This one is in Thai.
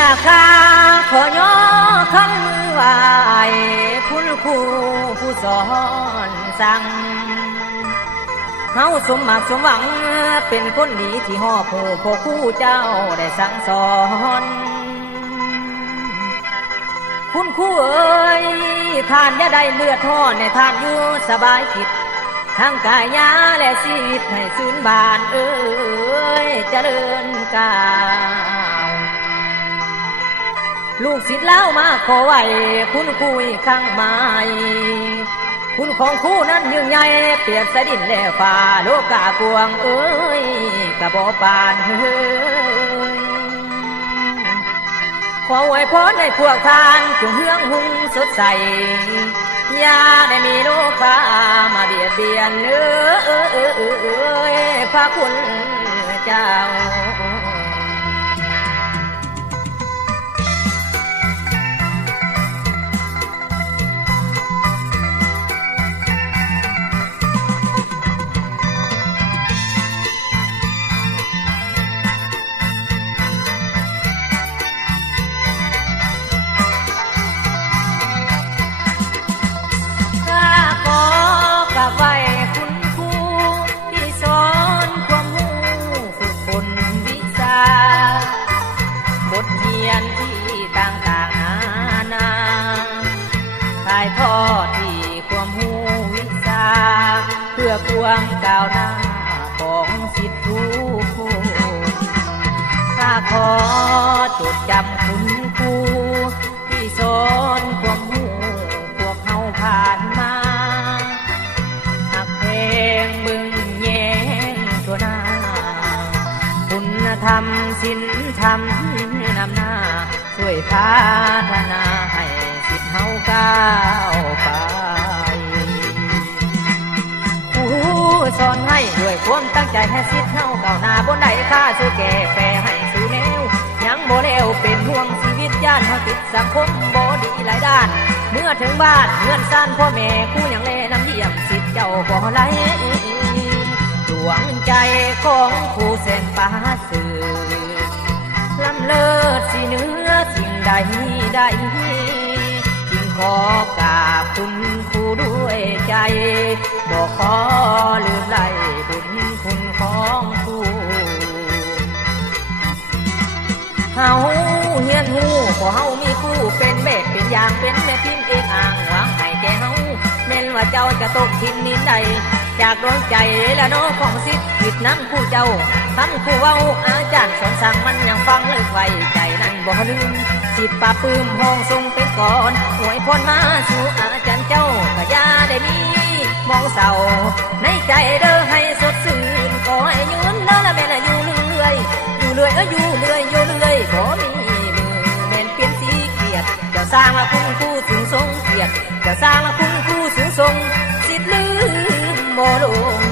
ราคาขอย่อคำมือไหวคุณครูผู้สอนสั่งเฮาสมหมักสมหวังเป็นคนดีที่ห่อผู้พ่อครูเจ้าได้สั่งสอนคุณครูเอ๋ยท่านอย่าได้เลือดทอดในท่านอยู่สบายจิตทั้งกายยาและชีวิตให้สูญบานเอ๋ยเจริญก้าวลูกศิษย์เล่ามาขอไหวคุณครูอีกครั้งใหม่คุณของครูนั้นยิ่งใหญ่เปรียบสะดินและฟ้าโลกากวงเอ้ยกะบ่ปานเฮ้ยขออวยพรให้พวกทานจงเฮืองหุ่งสดใสอย่าได้มีโลกามาเบียดเบียนเอ้ยพระคุณเจ้าไว้คุณครูที่สอนความรู้ฝึกฝนวิชาบทเรียนที่ต่างๆนานาถ่ายทอดที่ความรู้วิชาเพื่อความก้าวหน้าของศิษย์ทุกคนข้าขอจดจำคุณครูที่สอนความรู้พวกเขาผ่านมาบึงแยงตัวหน้าคุณธรรมศีลธรรมนำหน้าช่วยพัฒนาให้ศิษย์เฮาก้าวไปครูสอนให้ด้วยความตั้งใจให้ศิษย์เฮาก้าวหน้าบนใดข้าช่วยแก้แปรให้สู่แนวยังบ่แล้วเป็นห่วงชีวิตญาติเฮาติดสังคมบ่ดีหลายด้านเมื่อถึงบ้านเงื่อนซ่านพ่อแม่ครูยังแลนำเยี่ยมศิษย์เจ้าบ่ไหลดวงใจของครูแสนปาสือล้ำเลิศสิเหนือสิ่งใดจึงขอกราบคุณครูด้วยใจบ่ขอลืมไหลบุญคุณของครูเฮาเฮียนหูพอเฮามีครูเป็นแบบเป็นอย่างเป็นแม่พิมพ์เอกอ่างหวังให้แก่เฮาแม่นว่าเจ้าจะตกทินนินใดจากดวงใจและน้องของศิษย์ผิดน้ำคู่เจ้าท่านคู่เว้าอาจารย์สอนสั่งมันยังฟังเลิกไว้ใจนั้นบ่ลืมศิษย์ป่าปื้มห้องทรงเป็นก่อนหวยพรมาสู่อาจารย์เจ้าก็อย่าได้มีมองเศร้าในใจเด้อให้สดชื่นขอให้ยืนเด้อละแม่ละอยู่เรื่อยอยู่เรื่อยบ่มีมือแม่นเปลี่ยนสีเกียรติเจ้าสร้างมาคุณครูสูงทรงเกียรติเจ้าสร้างมาคุณครูสูงทรงศิษย์ลืมบ่ลง